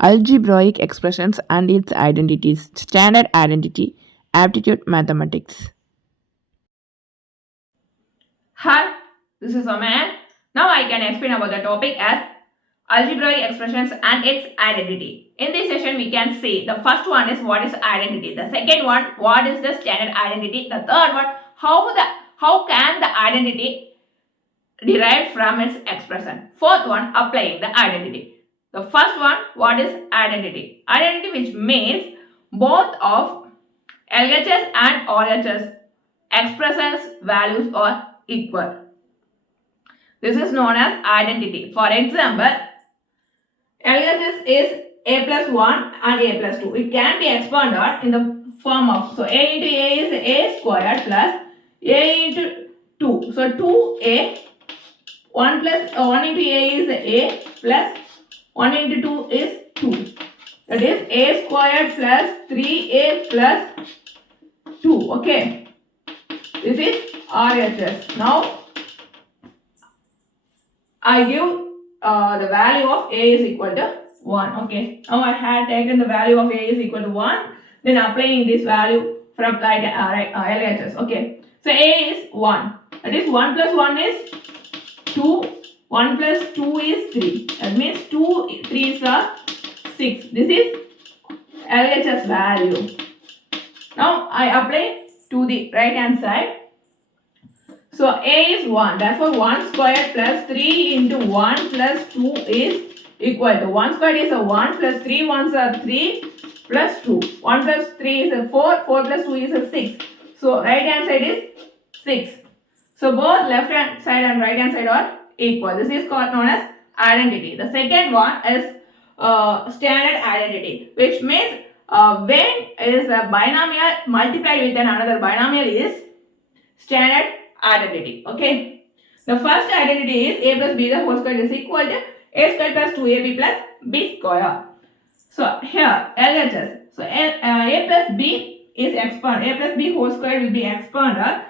Algebraic expressions and its identities, standard identity, aptitude mathematics. Hi, this is Aman. Now I can explain about the topic as algebraic expressions and its identity. In this session, we can see the first one is what is identity. The second one, what is the standard identity. The third one, how can the identity derive from its expression. Fourth one, applying the identity. The first one, what is identity? Identity which means both of LHS and RHS expressions values are equal. This is known as identity. For example, LHS is a plus 1 and a plus 2. It can be expanded in the form of, so a into a is a squared plus a into 2. So 2a, 1 plus 1 into a is a plus 1 into 2 is 2. That is a squared plus 3a plus 2. Okay. This is RHS. Now I give the value of a is equal to 1. Okay. Now I had taken the value of a is equal to 1. Then applying this value from LHS. Okay. So a is 1. That is 1 plus 1 is 2. 1 plus 2 is 3. That means 2 3s are 6. This is LHS value. Now I apply to the right hand side. So a is 1. Therefore 1 squared plus 3 into 1 plus 2 is equal to 1 squared is a 1 plus 3 ones are 3 plus 2. 1 plus 3 is a 4. 4 plus 2 is a 6. So right hand side is 6. So both left hand side and right hand side are equal. This is called known as identity. The second one is standard identity, which means when is a binomial multiplied with another binomial is standard identity. Okay. The first identity is a plus b the whole square is equal to a square plus 2ab plus b square. So here LHS. So a plus b is expanded. A plus b whole square will be expanded.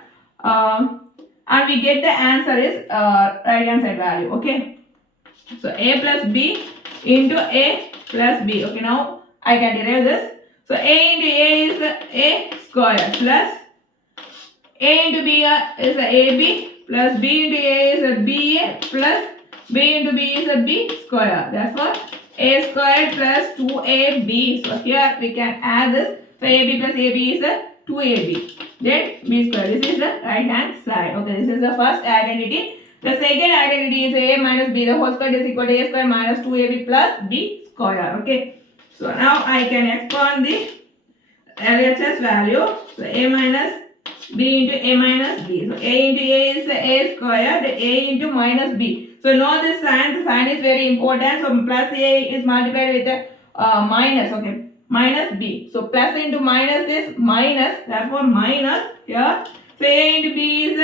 And we get the answer is right hand side value. Okay. So a plus b into a plus b. Okay. Now I can derive this. So a into a is a square plus a into b is a ab plus b into a is a ba plus b into b is a b square. Therefore a square plus 2ab. So here we can add this. So ab plus ab is a 2ab. Then b square. This is the right hand side. Okay, this is the first identity. The second identity is a minus b the whole square is equal to a square minus 2ab plus b square. Okay. So now I can expand the LHS value. So a minus b into a minus b. So a into a is a square. The a into minus b. So know this sign. The sign is very important. So plus a is multiplied with a minus. Okay. Minus b. So plus into minus is minus. Therefore minus here. So a into b is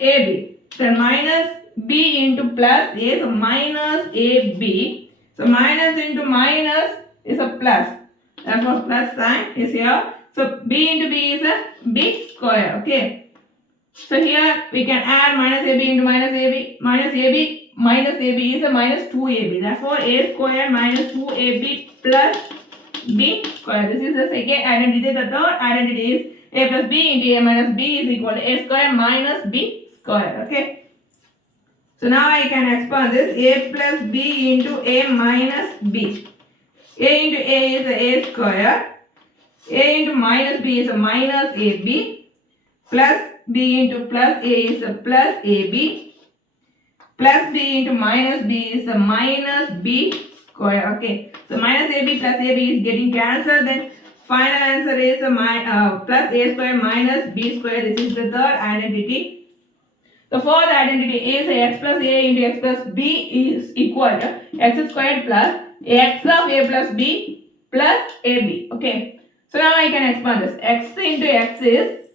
ab. Then minus b into plus is minus ab. So minus into minus is a plus. Therefore plus sign is here. So b into b is a b square. Okay. So here we can add minus ab into minus ab. Minus ab is a minus 2ab. Therefore a square minus 2ab plus b square. This is the second identity. The third identity is a plus b into a minus b is equal to a square minus b square. Okay. So now I can expand this. A plus b into a minus b. A into a is a square. A into minus b is a minus ab. Plus b into plus a is a plus ab. Plus b into minus b is a minus b square. Okay. So minus ab plus ab is getting cancelled. Then final answer is a plus a square minus b square. This is the third identity. The fourth identity is x plus a into x plus b is equal to x squared plus x of a plus b plus ab. Okay. So now I can expand this. X into x is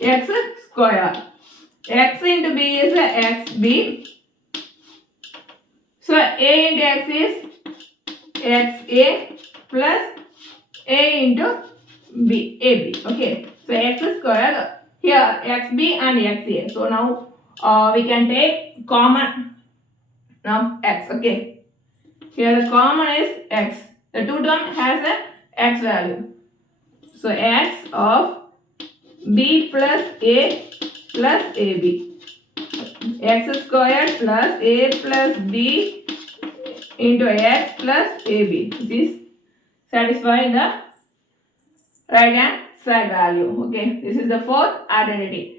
x square. X into b is xb. So a into x is xa plus a into b ab. Okay. So x square here xb and xa. So now we can take common of x. Okay. Here the common is x. The two term has a x value. So x of b plus a plus ab. X squared plus a plus b into x plus ab. This satisfies the right hand side value. Okay, this is the fourth identity.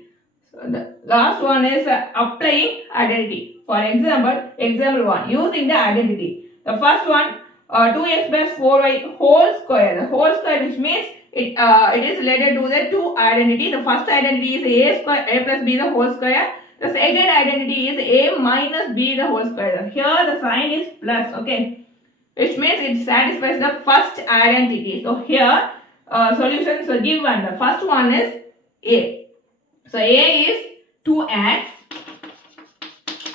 So the last one is applying identity. For example, example 1, using the identity. The first one, 2x plus 4y whole square. The whole square, which means it is related to the two identity. The first identity is a square, a plus b the whole square. The second identity is a minus b the whole square. Here the sign is plus, okay, which means it satisfies the first identity. So here solutions are given. The first one is a. So a is 2x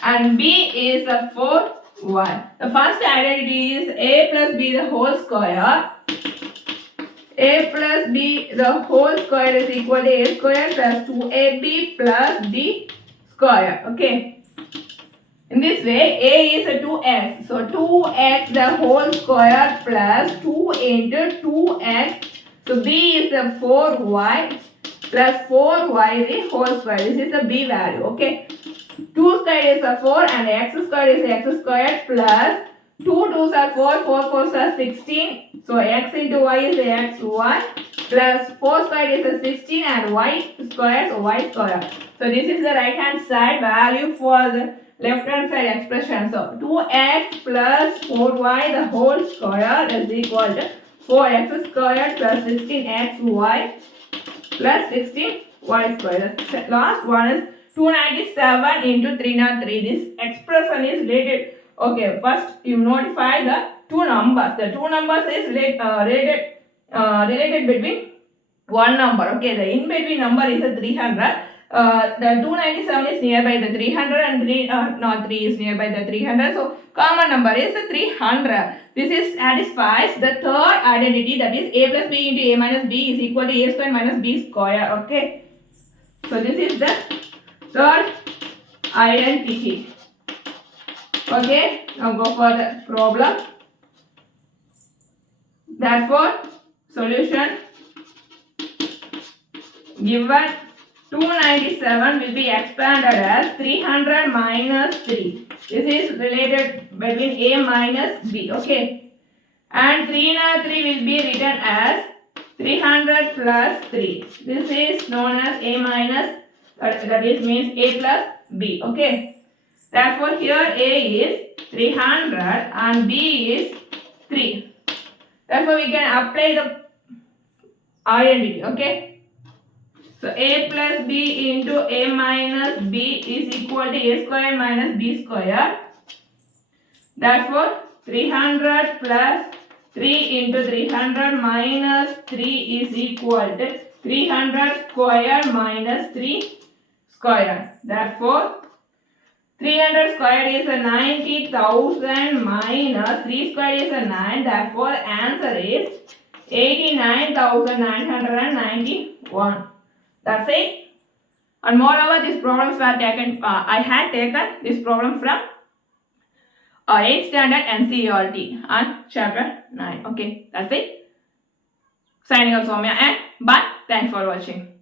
and b is 4y. The first identity is a plus b the whole square. A plus b the whole square is equal to a square plus 2ab plus b square. Okay. In this way, a is a 2x. So 2x the whole square plus 2 into 2x. So b is the 4y plus 4y the whole square. This is the b value. Okay. 2 squared is a 4 and x squared is x squared plus 2 2s are 4, 4 4s are 16. So x into y is xy plus 4 squared is a 16 and y squared, so y squared. So this is the right hand side value for the left hand side expression. So 2x plus 4y the whole square is equal to 4x squared plus 16xy plus 16y squared. The last one is 297 into 303. This expression is related. Okay, first you notify the two numbers. The two numbers is related between one number. Okay, the in between number is a 300. The 297 is nearby the 300 and 3 is nearby the 300. So common number is the 300. This is satisfies the third identity, that is a plus b into a minus b is equal to a square minus b square. Okay. So this is the third identity. Okay. Now go for the problem. Therefore, solution given 297 will be expanded as 300 minus 3. This is related between a minus b. Okay. And 303 will be written as 300 plus 3. This is known as a minus, that is means a plus b. Okay. Therefore, here a is 300 and b is 3. Therefore, we can apply the identity. Okay. So a plus b into a minus b is equal to a square minus b square. Therefore, 300 plus 3 into 300 minus 3 is equal to 300 square minus 3 square. Therefore, 300 squared is a 90,000 minus 3 squared is a 9. Therefore, the answer is 89,991. That's it. And moreover, these problems were taken, I had taken this problem from 8th standard NCERT on chapter 9. Okay, that's it. Signing off, Soumya, and bye. Thanks for watching.